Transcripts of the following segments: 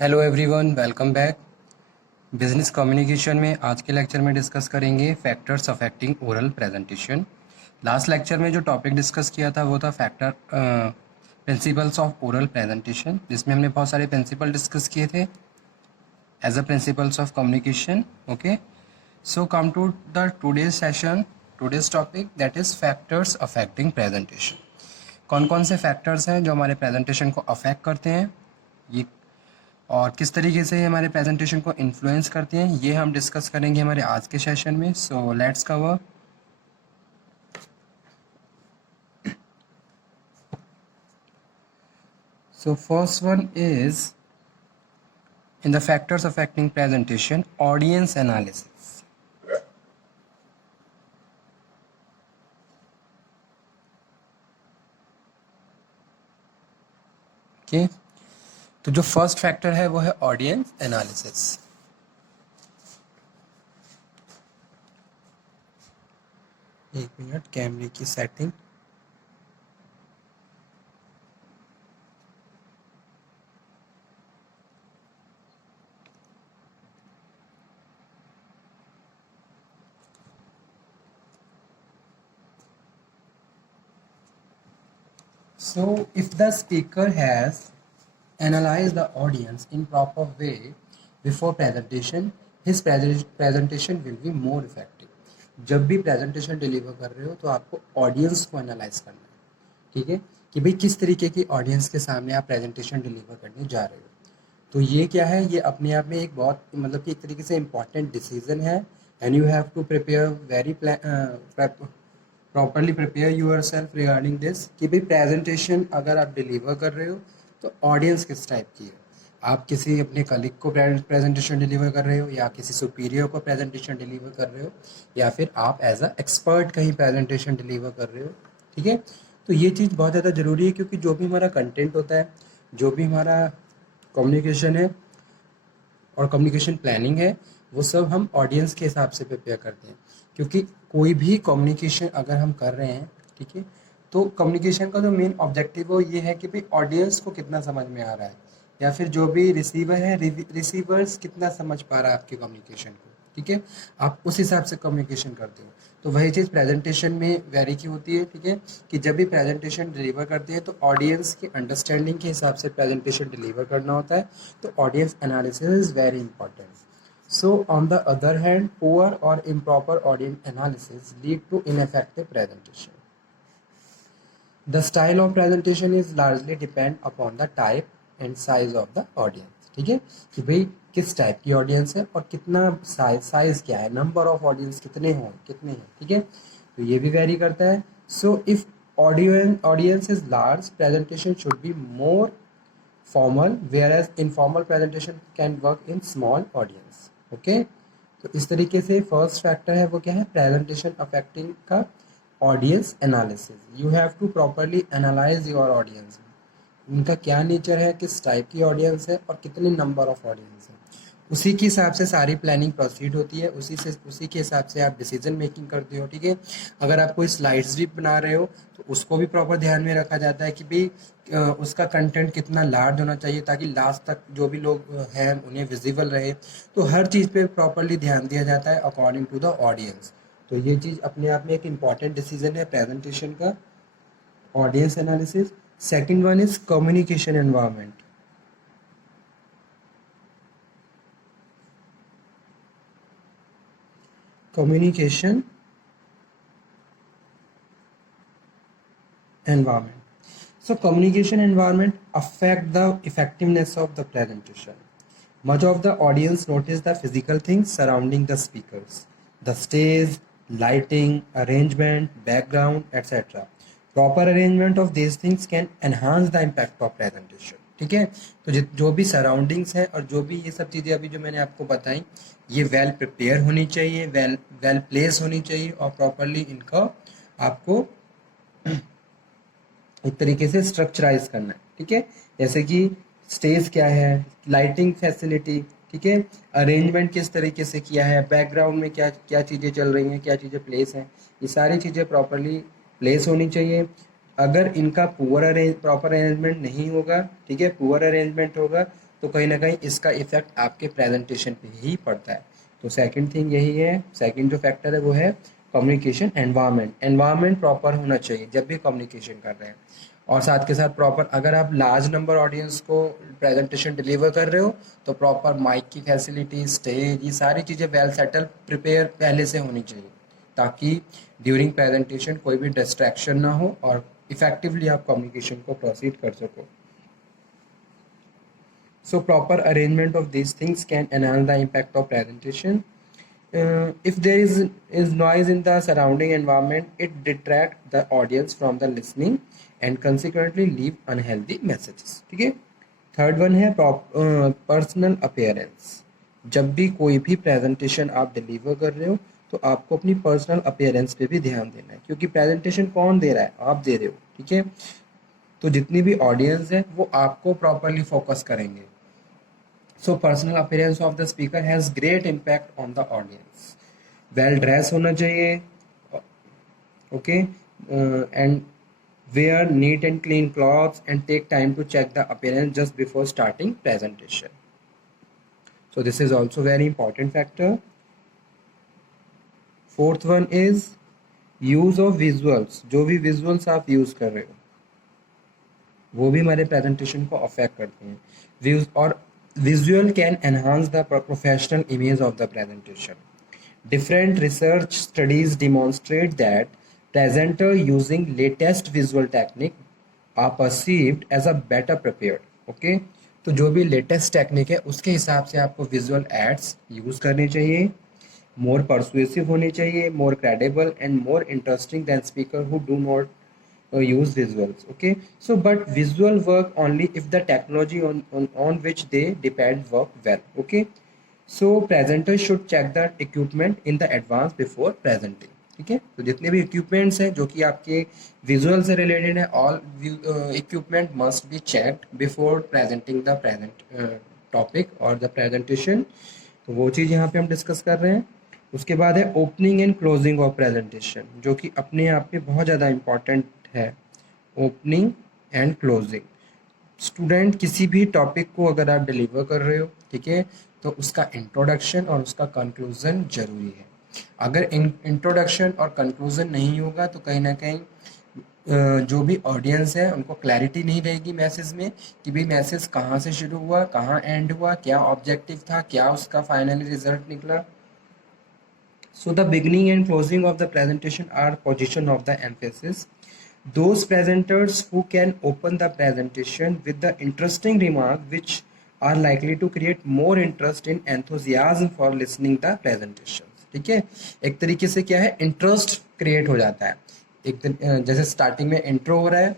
Hello everyone, welcome back. Business communication में आज के लेक्चर में डिस्कस करेंगे factors affecting oral presentation. Last lecture में जो टॉपिक डिस्कस किया था वो था factor principles of oral presentation, जिसमें हमने बहुत सारे प्रिंसिपल डिस्कस किए थे as a principles of communication. Okay, so come to the today's session, today's topic that is factors affecting presentation. कौन कौन से फैक्टर्स हैं जो हमारे प्रेजेंटेशन को अफेक्ट करते हैं, ये और किस तरीके से ये हमारे प्रेजेंटेशन को इन्फ्लुएंस करते हैं, ये हम डिस्कस करेंगे हमारे आज के सेशन में। So let's cover. So first one is in the factors affecting presentation, audience analysis. Okay, तो जो फर्स्ट फैक्टर है वो है ऑडियंस एनालिसिस। एक मिनट, कैमरे की setting. So if the speaker has analyzed the audience in proper way before presentation, his presentation will be more effective. जब भी प्रेजेंटेशन डिलीवर कर रहे हो तो आपको ऑडियंस को एनालाइज करना है, ठीक है, कि भाई किस तरीके की ऑडियंस के सामने आप प्रेजेंटेशन डिलीवर करने जा रहे हो। तो ये क्या है, ये अपने आप में एक बहुत मतलब कि एक तरीके से इम्पॉर्टेंट डिसीजन है। And you have to prepare very properly prepare yourself regarding this कि भाई प्रेजेंटेशन अगर आप डिलीवर कर रहे हो तो ऑडियंस किस टाइप की है। आप किसी अपने कलीग को प्रेजेंटेशन डिलीवर कर रहे हो, या किसी सुपीरियर को प्रेजेंटेशन डिलीवर कर रहे हो, या फिर आप एज अ एक्सपर्ट कहीं प्रेजेंटेशन डिलीवर कर रहे हो, ठीक है। तो ये चीज़ बहुत ज़्यादा ज़रूरी है, क्योंकि जो भी हमारा कंटेंट होता है, जो भी हमारा कम्युनिकेशन है और कम्युनिकेशन प्लानिंग है, वो सब हम ऑडियंस के हिसाब से प्रिपेयर करते हैं। क्योंकि कोई भी कम्युनिकेशन अगर हम कर रहे हैं, ठीक है, तो कम्युनिकेशन का जो मेन ऑब्जेक्टिव वो ये है कि भाई ऑडियंस को कितना समझ में आ रहा है, या फिर जो भी रिसीवर है, रिसीवर्स कितना समझ पा रहा है आपके कम्युनिकेशन को, ठीक है। आप उस हिसाब से कम्युनिकेशन करते हो। तो वही चीज़ प्रेजेंटेशन में वेरी की होती है, ठीक है, कि जब भी प्रेजेंटेशन डिलीवर करते हैं तो ऑडियंस की अंडरस्टैंडिंग के हिसाब से प्रेजेंटेशन डिलीवर करना होता है। तो audience analysis is very important. So, on the other hand, poor or improper audience analysis lead to ineffective presentation. The style of presentation is largely depend upon the type and size of the audience. ठीक है, कि भाई किस type की audience है और कितना size क्या है, नंबर ऑफ ऑडियंस कितने हैं, ठीक है, तो ये भी वेरी करता है। So if audience is large, presentation should be more formal, whereas informal presentation can work in small audience. Okay, तो इस तरीके से फर्स्ट फैक्टर है वो क्या है, प्रेजेंटेशन अफेक्टिंग का audience analysis. You have to properly analyse your audience, उनका क्या नेचर है, किस टाइप की ऑडियंस है और कितने नंबर ऑफ ऑडियंस है। उसी के हिसाब से सारी प्लानिंग प्रोसीड होती है, उसी के हिसाब से आप डिसीजन मेकिंग करते हो, ठीक है। अगर आप कोई स्लाइड्स भी बना रहे हो तो उसको भी प्रॉपर ध्यान में रखा जाता है कि भाई उसका कंटेंट कितना लार्ज होना चाहिए, ताकि लास्ट तक जो भी लोग हैं उन्हें विजिबल रहे। तो हर चीज़ पे प्रॉपरली ध्यान दिया जाता है अकॉर्डिंग टू द ऑडियंस। तो ये चीज़ अपने आप में एक इम्पॉर्टेंट डिसीजन है प्रेजेंटेशन का, audience analysis. Second one is communication environment. communication environment. So communication environment affect the effectiveness of the presentation. Much of the audience notice the physical things surrounding the speakers, the stage, lighting, arrangement, background, etc. Proper arrangement of these things can enhance the impact of presentation. ठीक है, तो जो भी surroundings है और जो भी ये सब चीज़ें अभी जो मैंने आपको बताई, ये वेल प्रिपेयर होनी चाहिए, वेल प्लेस होनी चाहिए, और प्रॉपरली इनका आपको एक तरीके से स्ट्रक्चराइज करना है, ठीक है। जैसे कि स्टेज क्या है, लाइटिंग फैसिलिटी, ठीक है, अरेंजमेंट किस तरीके से किया है, बैकग्राउंड में क्या क्या चीज़ें चल रही हैं, क्या चीज़ें प्लेस हैं, ये सारी चीज़ें प्रॉपरली प्लेस होनी चाहिए। अगर इनका प्रॉपर अरेंजमेंट नहीं होगा, ठीक है, पुअर अरेंजमेंट होगा, तो कहीं ना कहीं इसका इफेक्ट आपके प्रेजेंटेशन पे ही पड़ता है। तो सेकंड थिंग यही है, सेकंड जो फैक्टर है वो है कम्युनिकेशन एनवायरनमेंट। एनवायरनमेंट प्रॉपर होना चाहिए जब भी कम्युनिकेशन कर रहे हैं, और साथ के साथ प्रॉपर, अगर आप लार्ज नंबर ऑडियंस को प्रेजेंटेशन डिलीवर कर रहे हो तो प्रॉपर माइक की फैसिलिटी, स्टेज, ये सारी चीज़ें वेल सेटल प्रिपेयर पहले से होनी चाहिए, ताकि ड्यूरिंग प्रेजेंटेशन कोई भी डिस्ट्रैक्शन ना हो और इफेक्टिवली आप कम्युनिकेशन को प्रोसीड कर सको। So proper arrangement of these things can enhance the impact of presentation. If there is noise in the surrounding environment, it detracts the audience from the listening and consequently leave unhealthy messages. ठीक है। Third one है personal appearance. जब भी कोई भी presentation आप deliver कर रहे हो तो आपको अपनी पर्सनल अपीयरेंस पे भी ध्यान देना है, क्योंकि प्रेजेंटेशन कौन दे रहा है, आप दे रहे हो। ठीक है, तो जितनी भी ऑडियंस है वो आपको प्रॉपरली फोकस करेंगे। So personal appearance of the speaker has great impact on the audience. Well dressed होना चाहिए, okay, and wear neat and clean clothes and take time to check the appearance just before starting presentation. So this is also very important factor. Fourth one is use of visuals. जो भी visuals आप use कर रहे हो वो भी हमारे presentation को affect करते हैं। Views और visual can enhance the professional image of the presentation. Different research studies demonstrate that presenters using latest visual technique are perceived as a better prepared. Okay, तो जो भी लेटेस्ट टेक्निक है उसके हिसाब से आपको विजुअल एड्स यूज करनी चाहिए, more persuasive होनी चाहिए, more credible and more interesting than speaker who do not use visuals. Okay, so but visual work only if the technology on which they depend work well. Okay, so presenters should check the equipment in the advance before presenting. ठीक है, तो जितने भी equipments हैं जो कि आपके visual से रिलेटेड है, all equipment must be checked before presenting the present topic और द प्रेजेंटेशन। तो वो चीज़ यहाँ पे हम डिस्कस कर रहे हैं। उसके बाद है opening and closing of presentation, जो कि अपने आप में बहुत ज़्यादा इम्पॉर्टेंट है। ओपनिंग एंड क्लोजिंग, स्टूडेंट किसी भी टॉपिक को अगर आप डिलीवर कर रहे हो, ठीक है, तो उसका इंट्रोडक्शन और उसका कंक्लूजन जरूरी है। अगर इंट्रोडक्शन और कंक्लूजन नहीं होगा तो कहीं ना कहीं जो भी ऑडियंस है उनको क्लैरिटी नहीं रहेगी मैसेज में कि भाई मैसेज कहाँ से शुरू हुआ, कहाँ एंड हुआ, क्या ऑब्जेक्टिव था, क्या उसका फाइनली रिजल्ट निकला। So the beginning and closing of the presentation are position of the emphasis. Those presenters who can open the presentation with the interesting remark which are likely to create more interest and enthusiasm for listening the presentation. ठीक है, एक तरीके से क्या है, interest create हो जाता है। जैसे स्टार्टिंग में इंट्रो हो रहा है,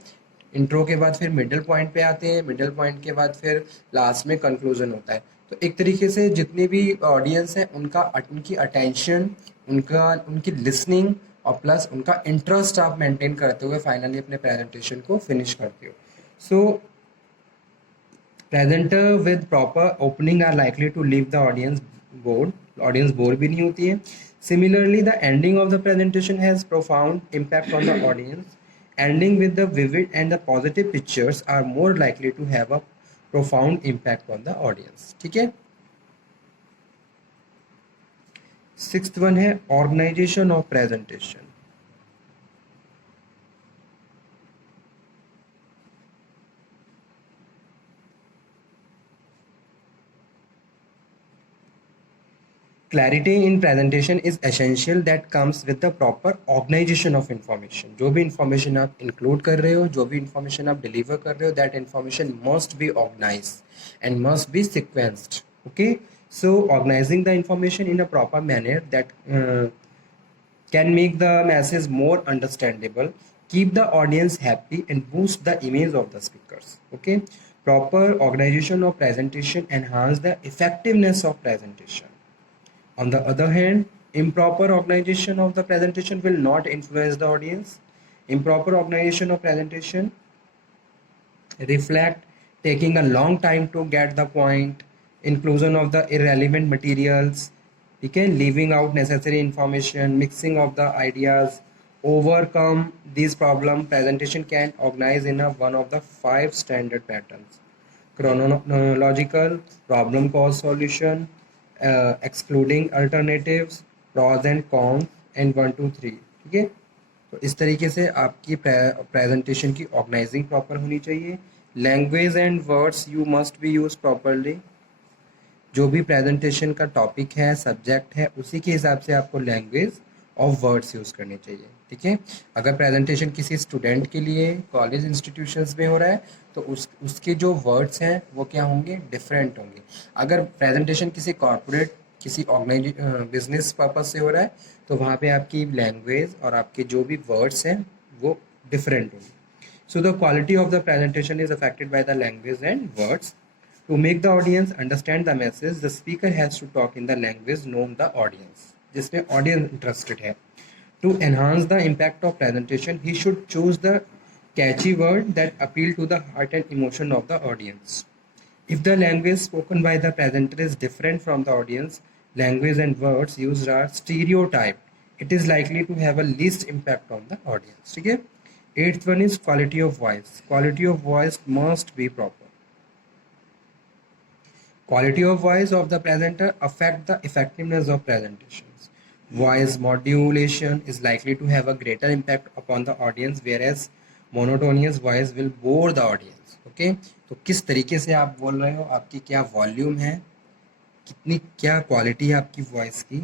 इंट्रो के बाद फिर मिडिल पॉइंट पे आते हैं, मिडिल पॉइंट के बाद फिर लास्ट में कंक्लूजन होता है। तो एक तरीके से जितने भी ऑडियंस है उनकी अटेंशन, उनकी लिसनिंग और प्लस उनका इंटरेस्ट आप मेंटेन करते हुए फाइनली अपने प्रेजेंटेशन को फिनिश करते हो। So presenter with proper opening are likely to leave the audience bored, audience bore भी नहीं होती है। Similarly the ending of the presentation has profound impact on the audience. Ending with the vivid and the positive pictures are more likely to have a profound impact on the audience. ठीक है। Sixth one है organisation of presentation. Clarity in presentation is essential that comes with the proper organization of information. जो भी information आप include कर रहे हो, जो भी information आप deliver कर रहे हो, that information must be organized and must be sequenced. Okay, so organizing the information in a proper manner that can make the message more understandable, keep the audience happy and boost the image of the speakers. Okay, proper organization of presentation enhance the effectiveness of presentation. On the other hand, improper organization of the presentation will not influence the audience. Improper organization of presentation reflect taking a long time to get the point, inclusion of the irrelevant materials, okay, leaving out necessary information, mixing of the ideas. Overcome these problems, presentation can organize in one of the 5 standard patterns. chronological, problem cause solution, excluding alternatives, pros and cons, and 1 2 3. ठीक है, तो इस तरीके से आपकी presentation की organising proper होनी चाहिए. Language and words you must be use properly. जो भी प्रेजेंटेशन का टॉपिक है, सब्जेक्ट है, उसी के हिसाब से आपको लैंग्वेज और वर्ड्स यूज़ करने चाहिए. ठीक है, अगर प्रेजेंटेशन किसी स्टूडेंट के लिए कॉलेज इंस्टीट्यूशंस में हो रहा है तो उसके जो वर्ड्स हैं वो क्या होंगे, डिफरेंट होंगे. अगर प्रेजेंटेशन किसी कॉर्पोरेट, किसी बिजनेस पर्पज से हो रहा है तो वहाँ पे आपकी लैंग्वेज और आपके जो भी वर्ड्स हैं वो डिफरेंट होंगे. So the quality of the presentation is affected by the language and words. To make the audience understand the message, the speaker has to talk in the language known the audience, जिसमें audience interested है. To enhance the impact of presentation, he should choose the catchy word that appeal to the heart and emotion of the audience. If the language spoken by the presenter is different from the audience, language and words used are stereotyped. It is likely to have a least impact on the audience. ठीक है. Eighth one is quality of voice. Quality of voice must be proper. Quality of voice of the presenter affect the effectiveness of presentations. Voice modulation is likely to have a greater impact upon the audience, whereas monotonous voice will bore the audience. Okay, तो किस तरीके से आप बोल रहे हो, आपकी क्या वॉल्यूम है, कितनी क्या क्वालिटी है आपकी वॉइस की.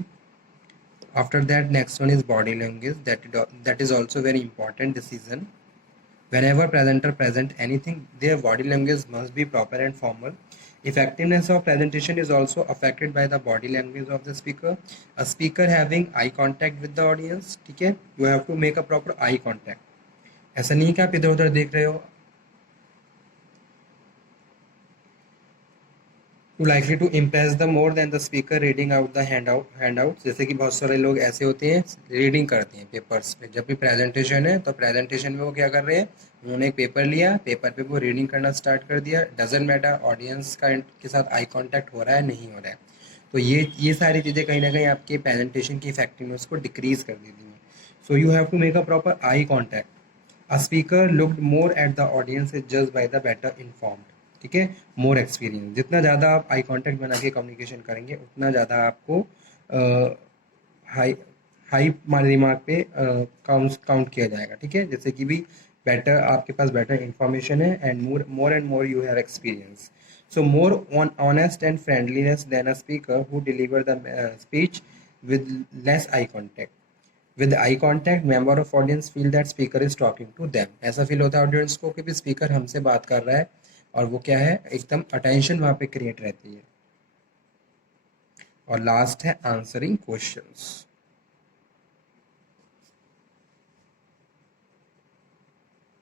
After that, next one is body language. That is also very important decision. Whenever presenter present anything, their body language must be proper and formal. Effectiveness of presentation is also affected by the body language of the speaker. A speaker having eye contact with the audience, ठीक है, you have to make a proper eye contact. ऐसा नहीं कि आप इधर उधर देख रहे हो. To likely to impress the more than the speaker reading out the handout. जैसे कि बहुत सारे लोग ऐसे होते हैं, रीडिंग करते हैं पेपर्स पे. जब भी प्रेजेंटेशन है तो प्रेजेंटेशन में वो क्या कर रहे हैं, उन्होंने एक पेपर लिया, पेपर पे वो रीडिंग करना स्टार्ट कर दिया. डजेंट मैटर ऑडियंस का के साथ आई कांटेक्ट हो रहा है नहीं हो रहा है. तो ये सारी चीज़ें कहीं ना कहीं आपके प्रेजेंटेशन की इफेक्टिवनेस को डिक्रीज कर देती हैं. So you have to make a proper eye contact. A speaker looked more at the audience is जज बाय द बेटर इन्फॉर्म्ड. ठीक है, मोर एक्सपीरियंस. जितना ज़्यादा आप आई कांटेक्ट बना के कम्युनिकेशन करेंगे उतना ज़्यादा आपको हाई हाई रिमार्क पे काउंट किया जाएगा. ठीक है, जैसे कि भी बेटर आपके पास बेटर इंफॉर्मेशन है and more and more you have experience. So more honest and friendliness than a speaker who deliver the speech with less eye contact. With eye contact, member of audience feel that speaker is talking to them. ऐसा feel होता है audience को कि भी speaker हमसे बात कर रहा है और वो क्या है, एकदम अटेंशन वहाँ पे क्रिएट रहती है. और लास्ट है answering questions.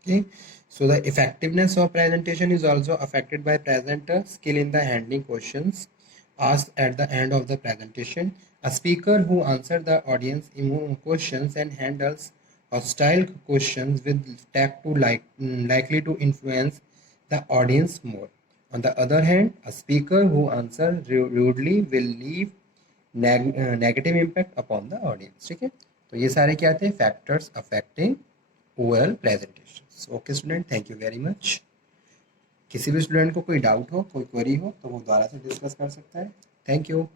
Okay. So the effectiveness of presentation is also affected by presenter skill in the handling questions asked at the end of the presentation. A speaker who answers the audience questions and handles hostile questions with tact to likely to influence the audience more. On the other hand, a speaker who answers rudely will leave negative impact upon the audience. ठीक है, तो ये सारे क्या थे factors affecting overall presentation. Okay student, thank you very much. किसी भी student को कोई डाउट हो, कोई क्वेरी हो तो वो दोबारा से डिस्कस कर सकता है. Thank you.